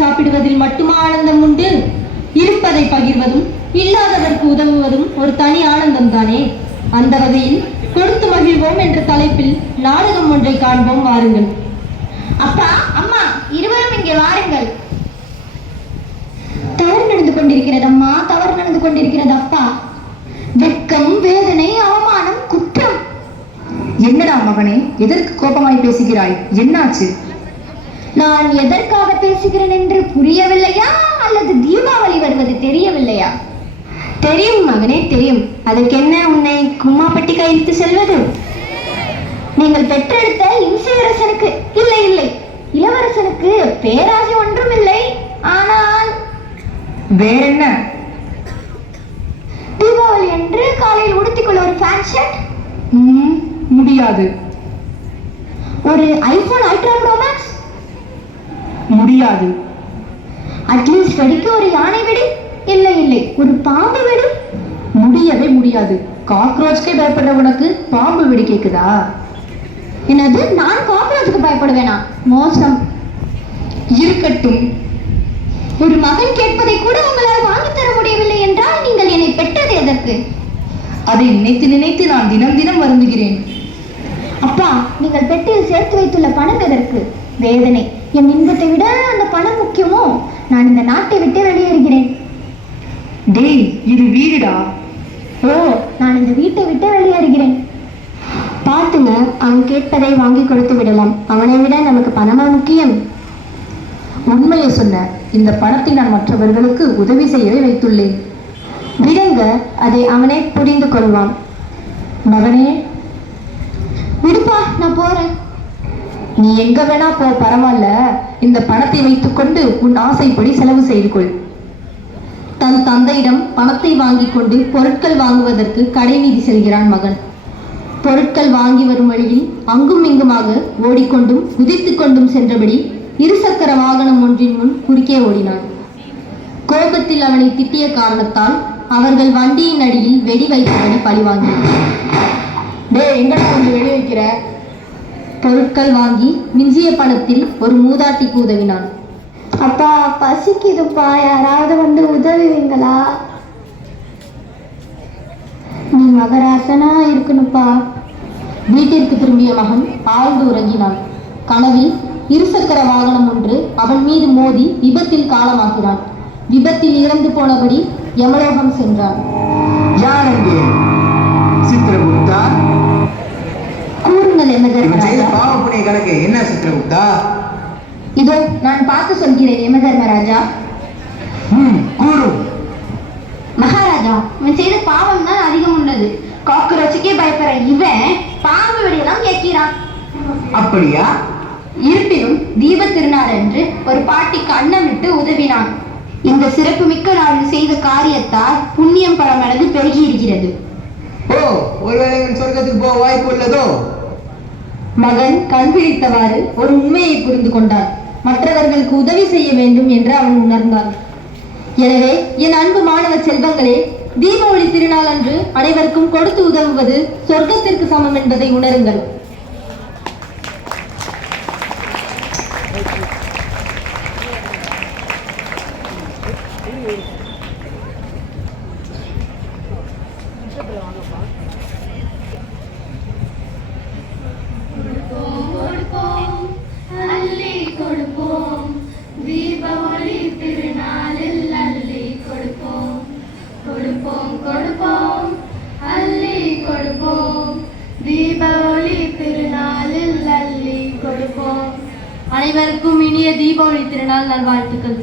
சாப்பிடுவதில் மட்டுமா ஆனந்தம் உண்டு? இருப்பதை பகிர்வதும் இல்லாதவருக்கு உதவுவதும் ஒரு தனி ஆனந்தம் தானே. அந்த வகையில் கொடுத்து மகிழ்வோம் என்ற தலைப்பில் நாடகம் ஒன்றை காண்போம், வாருங்கள். அப்பா, அம்மா, இருவரும் இங்கே வாருங்கள். தவறு நடந்து கொண்டிருக்கிறது அம்மா, தவறு நடந்து கொண்டிருக்கிறது அப்பா. வெட்கம், வேதனை, அவமானம், குற்றம். என்னடா மகனே, எதற்கு கோபமாய் பேசுகிறாய்? என்னாச்சு? நான் எதற்காக பேசுகிறேன் என்று புரியவில்லையா, அல்லது தீபாவளி வருவது தெரியவில்லையா? தெரியும் மகனே, தெரியும். அதற்கென்ன உன்னை கும்மாப்பட்டி கையிட்டு செல்வது? நீங்கள் பெற்றெடுத்த இம்சையரசனுக்கு இல்லை இல்லை இளவரசனுக்கு பேராசை ஒன்றும் இல்லை. ஆனால் வேறென்ன? தீபாவளி அன்று காலையில் உடுத்திக்கொள்ள ஒரு ஃபேன் ஷர்ட். முடியாது. ஒரு ஐபோன் அல்ட்ரா ப்ரோ மேக்ஸ். முடியாது. அட்லீஸ்ட் வெடிக்க ஒரு யானை வெடி. இல்லை இல்லை ஒரு பாம்பு வெடி. முடியவே முடியாது. காக்ரோச்கே பயப்படுற உனக்கு பாம்பு வெடி கேக்குதா? என்னது? நான் காக்ரோச்சுக்கு பயப்படுவேனா? மோசம். இருக்கட்டும். ஒரு மகன் கேட்பதை கூட உங்களால் வாங்கி தர முடியவில்லை என்றால் நீங்கள் என்னை பெற்றது எதற்கு? அதை நினைத்து நினைத்து நான் தினம் தினம் வருந்துகிறேன். அப்பா, நீங்கள் பெட்டியில் சேர்த்து வைத்துள்ள பணம் எதற்கு? வேதனை. என் இன்பத்தை விட அந்த பணம் முக்கியமோ? நான் இந்த நாட்டை விட்டு வெளியேறுகிறேன். டேய், இது வீடுடா. ஓ, நான் இந்த வீட்டை விட்டு வெளியேறுகிறேன். பார்த்துங்க, அவன் கேட்பதை வாங்கி கொடுத்து விடலாம். அவனை விட நமக்கு பணமா முக்கியம்? உண்மையை சொன்ன. இந்த பணத்தை நான் மற்றவர்களுக்கு உதவி செய்யவே வைத்துள்ளேன். விடுங்க, அதை அவனே புரிந்து கொள்வான். மகனே, விடுப்பா, நான் போறேன். நீ எங்க வேணா போ, பரவாயில்ல. இந்த பணத்தை வைத்துக்கொண்டு உன் ஆசைப்படி செலவு செய்து கொள். தன் தந்தையிடம் பணத்தை வாங்கி கொண்டு பொருட்கள் வாங்குவதற்கு கடை வீதி செல்கிறான் மகன். பொருட்கள் வாங்கி வரும் வழியில் அங்கும் இங்குமாக ஓடிக்கொண்டும் குதித்து கொண்டும் சென்றபடி இருசக்கர வாகனம் ஒன்றின் முன் குறுக்கே ஓடினான். கோபத்தில் அவனை திட்டிய காரணத்தால் அவர்கள் வண்டியின் அடியில் வெடி வைத்தபடி பழி வாங்கினான். டேய், எங்கடா வந்து வெடி வைக்கிற? பொருட்கள் வாங்கி மிஞ்சிய பணத்தில் ஒரு மூதாட்டிக்கு உதவினான். அப்பா, பசிக்குதுப்பா, யாராவது வந்து உதவுவீங்களா? நீ மகராசனா இருக்கணுப்பா. வீட்டிற்கு திரும்பிய மகன் ஆழ்ந்து உறங்கினான். கனவில் இருசக்கர வாகனம் ஒன்று அவன் மீது மோதி விபத்தில் காலமாகிறான். விபத்தில் இறந்து போனபடி யமலோகம் சென்றான். யார் அங்கே? சித்திரகுப்தா? கூறுங்கள் யமதர்மராஜா. பாவ புண்ணிய கணக்கு என்ன சித்திரகுப்தா? இதோ நான் பார்த்து சொல்கிறேன் யமதர்மராஜா. கூறு. மகாராஜா, இவன் செய்த பாவம் தான் அதிகம் உள்ளது. காக்ரோச்சுக்கே பயப்படுற இவன் பாம்பு வெடியெல்லாம் கேட்கிறான். அப்படியா? இருப்பினும் தீப திருநாள் அன்று ஒரு பாட்டிக்கு அன்னமிட்டு உதவினான். இந்த சிறப்பு மிக்க நாளில் செய்த காரியத்தால் புண்ணியம் பல மடங்கு பெருகி இருக்கிறது. ஓ, ஒருவேளை இவன் சொர்க்கத்துக்கு போக வாய்ப்பு உள்ளதோ? மகன் கண் விழித்தவாறு ஒரு உண்மையை புரிந்து கொண்டான். மற்றவர்களுக்கு உதவி செய்ய வேண்டும் என்று அவன் உணர்ந்தான். எனவே என் அன்பு மாணவ செல்வங்களே, தீபாவளி திருநாள் அன்று அனைவருக்கும் கொடுத்து உதவுவது சொர்க்கத்திற்கு சமம் என்பதை உணருங்கள். தீபாவளி திருநாளில் அள்ளி கொடுப்போம், கொடுப்போம் கொடுப்போம், அள்ளி கொடுப்போம். தீபாவளி திருநாளில் அள்ளி கொடுப்போம். அனைவருக்கும் இனிய தீபாவளி திருநாள் நல்வாழ்த்துக்கள்.